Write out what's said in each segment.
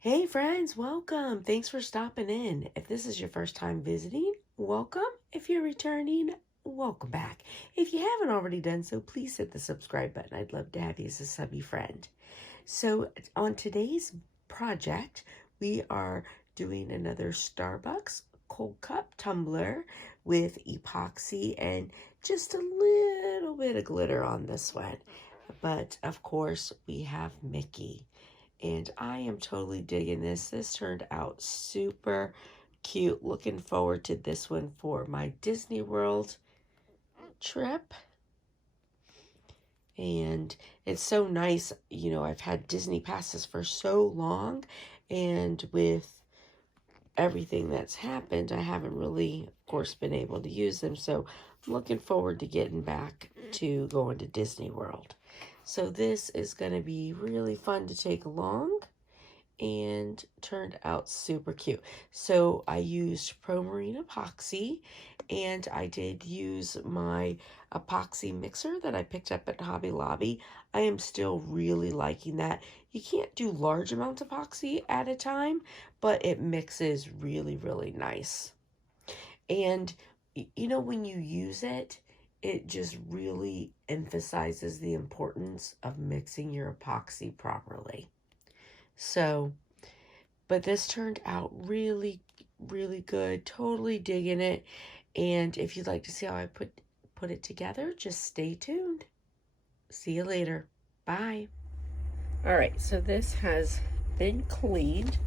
Hey friends, welcome. Thanks for stopping in. If this is your first time visiting, welcome. If you're returning, welcome back. If you haven't already done so, please hit the subscribe button. I'd love to have you as a subby friend. So on today's project, we are doing another Starbucks cold cup tumbler with epoxy and just a little bit of glitter on this one. But of course, we have Mickey. And I am totally digging this. This turned out super cute. Looking forward to this one for my Disney World trip. And it's so nice, I've had Disney passes for so long, and with everything that's happened, I haven't really, of course, been able to use them. So I'm looking forward to getting back to going to Disney World. So this is going to be really fun to take along and turned out super cute. So I used Pro Marine Epoxy, and I did use my epoxy mixer that I picked up at Hobby Lobby. I am still really liking that. You can't do large amounts of epoxy at a time, but it mixes really, really nice. And when you use it, it just really emphasizes the importance of mixing your epoxy properly. So, but this turned out really, really good. Totally digging it. And if you'd like to see how I put it together, just stay tuned. See you later. Bye. All right, so this has been cleaned.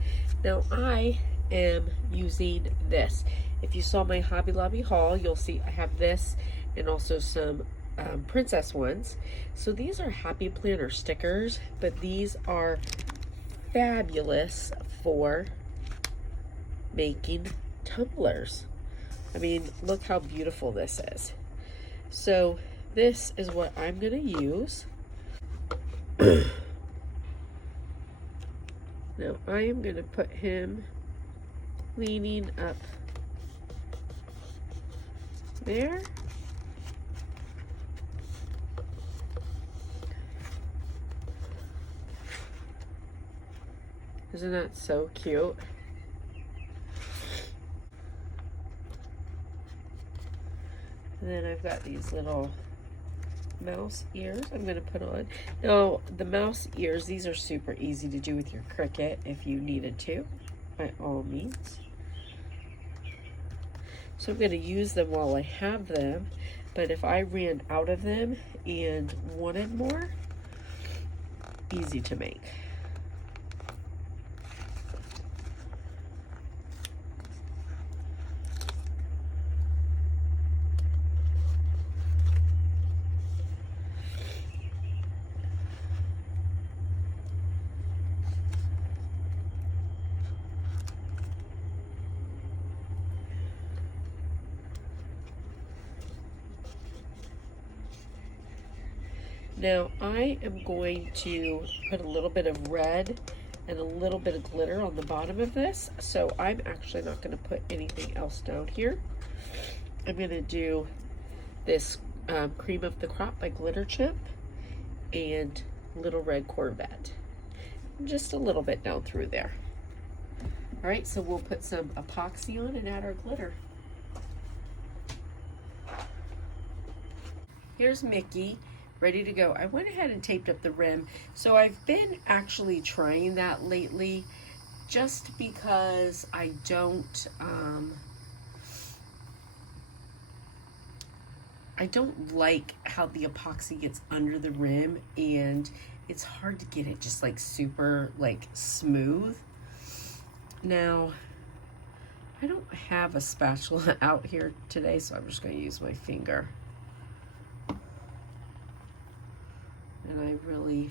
Now I am using this. If you saw my Hobby Lobby haul, you'll see I have this and also some princess ones. So these are Happy Planner stickers, but these are fabulous for making tumblers. I mean, look how beautiful this is. So this is what I'm going to use. Now I am going to put him leaning up there. Isn't that so cute? And then I've got these little mouse ears I'm going to put on. Now, the mouse ears, these are super easy to do with your Cricut if you needed to, by all means. So I'm going to use them while I have them, but if I ran out of them and wanted more, easy to make. Now I am going to put a little bit of red and a little bit of glitter on the bottom of this. So I'm actually not going to put anything else down here. I'm going to do this Cream of the Crop by Glitter Chimp and Little Red Corvette. Just a little bit down through there. All right, so we'll put some epoxy on and add our glitter. Here's Mickey, ready to go. I went ahead and taped up the rim. So I've been actually trying that lately just because I don't like how the epoxy gets under the rim, and it's hard to get it just like super like smooth. Now, I don't have a spatula out here today, so I'm just going to use my finger. And I really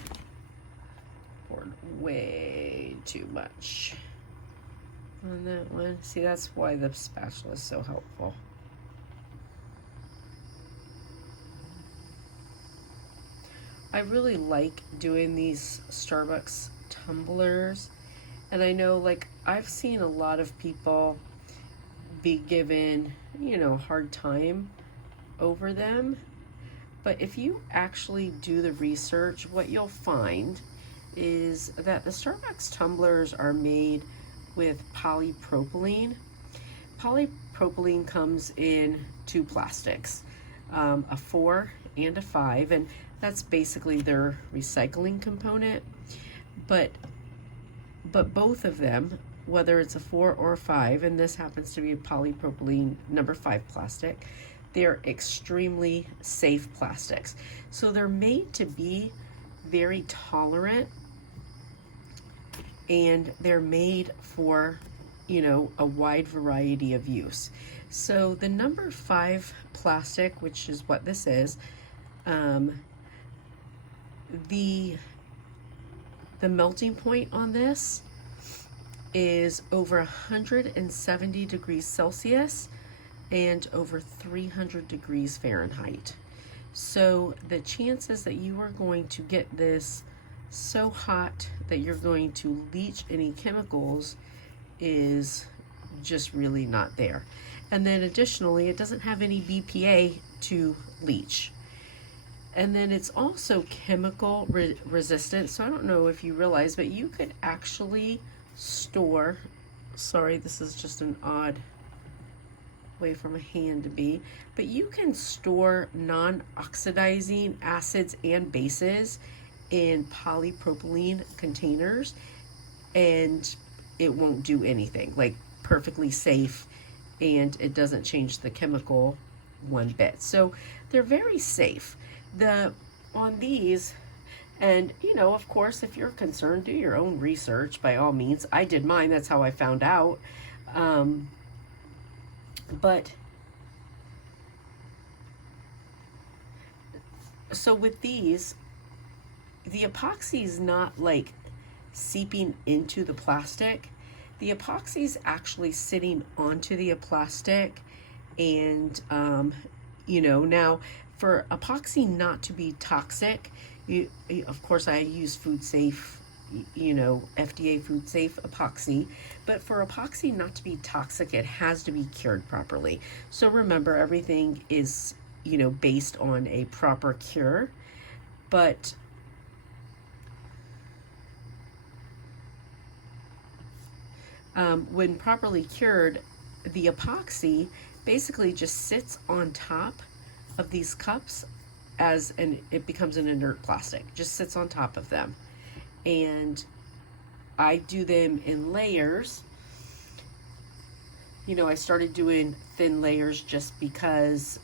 poured way too much on that one. See, that's why the spatula is so helpful. I really like doing these Starbucks tumblers. And I know, like, I've seen a lot of people be given, hard time over them. But if you actually do the research, what you'll find is that the Starbucks tumblers are made with polypropylene. Polypropylene comes in two plastics, a 4 and a 5, and that's basically their recycling component. But both of them, whether it's a 4 or a 5, and this happens to be a polypropylene number 5 plastic, they're extremely safe plastics. So they're made to be very tolerant, and they're made for, you know, a wide variety of use. So the number 5 plastic, which is what this is, the melting point on this is over 170 degrees Celsius and over 300 degrees Fahrenheit. So the chances that you are going to get this so hot that you're going to leach any chemicals is just really not there. And then additionally, it doesn't have any BPA to leach. And then it's also chemical resistant. So I don't know if you realize, but you could actually store, sorry, this is just an odd way for my hand to be, but you can store non-oxidizing acids and bases in polypropylene containers and it won't do anything, like perfectly safe, and it doesn't change the chemical one bit. So they're very safe. On these, and you know, of course, if you're concerned, do your own research by all means. I did mine, that's how I found out. But so with these, the epoxy is not like seeping into the plastic. The epoxy is actually sitting onto the plastic, and you know, now for epoxy not to be toxic, of course I use food safe, you know, FDA food safe epoxy, but for epoxy not to be toxic, it has to be cured properly. So remember, everything is, you know, based on a proper cure. But when properly cured, the epoxy basically just sits on top of these cups it becomes an inert plastic, just sits on top of them. And I do them in layers. You know, I started doing thin layers just because,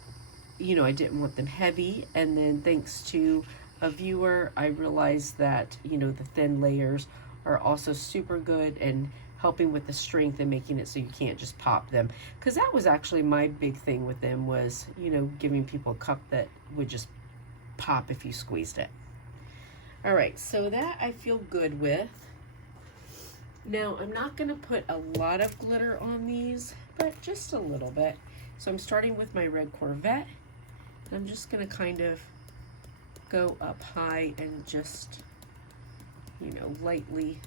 you know, I didn't want them heavy. And then thanks to a viewer, I realized that, you know, the thin layers are also super good and helping with the strength and making it so you can't just pop them. Because that was actually my big thing with them, was, you know, giving people a cup that would just pop if you squeezed it. All right, so that I feel good with. Now, I'm not going to put a lot of glitter on these, but just a little bit. So I'm starting with my red Corvette. I'm just going to kind of go up high and just, you know, lightly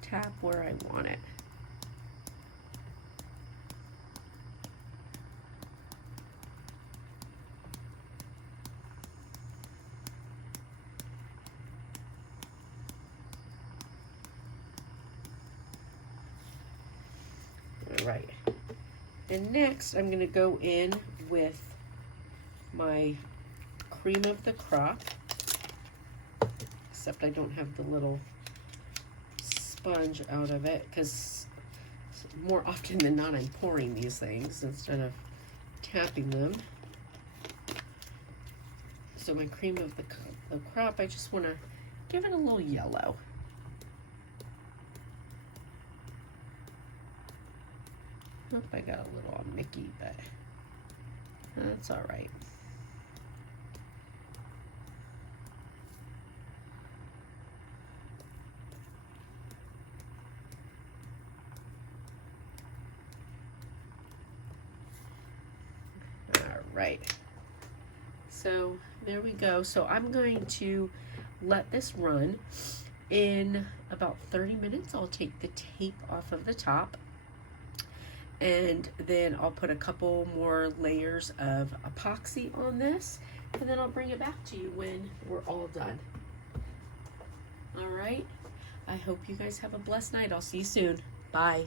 tap where I want it. All right. And next, I'm going to go in with my cream of the crop, except I don't have the little sponge out of it, because more often than not I'm pouring these things instead of tapping them. So my cream of the crop, I just want to give it a little yellow. Nope, I got a little on Mickey, but that's all right. Right, so there we go. So I'm going to let this run. In about 30 minutes, I'll take the tape off of the top, and then I'll put a couple more layers of epoxy on this, and then I'll bring it back to you when we're all done. All right. I hope you guys have a blessed night. I'll see you soon. Bye.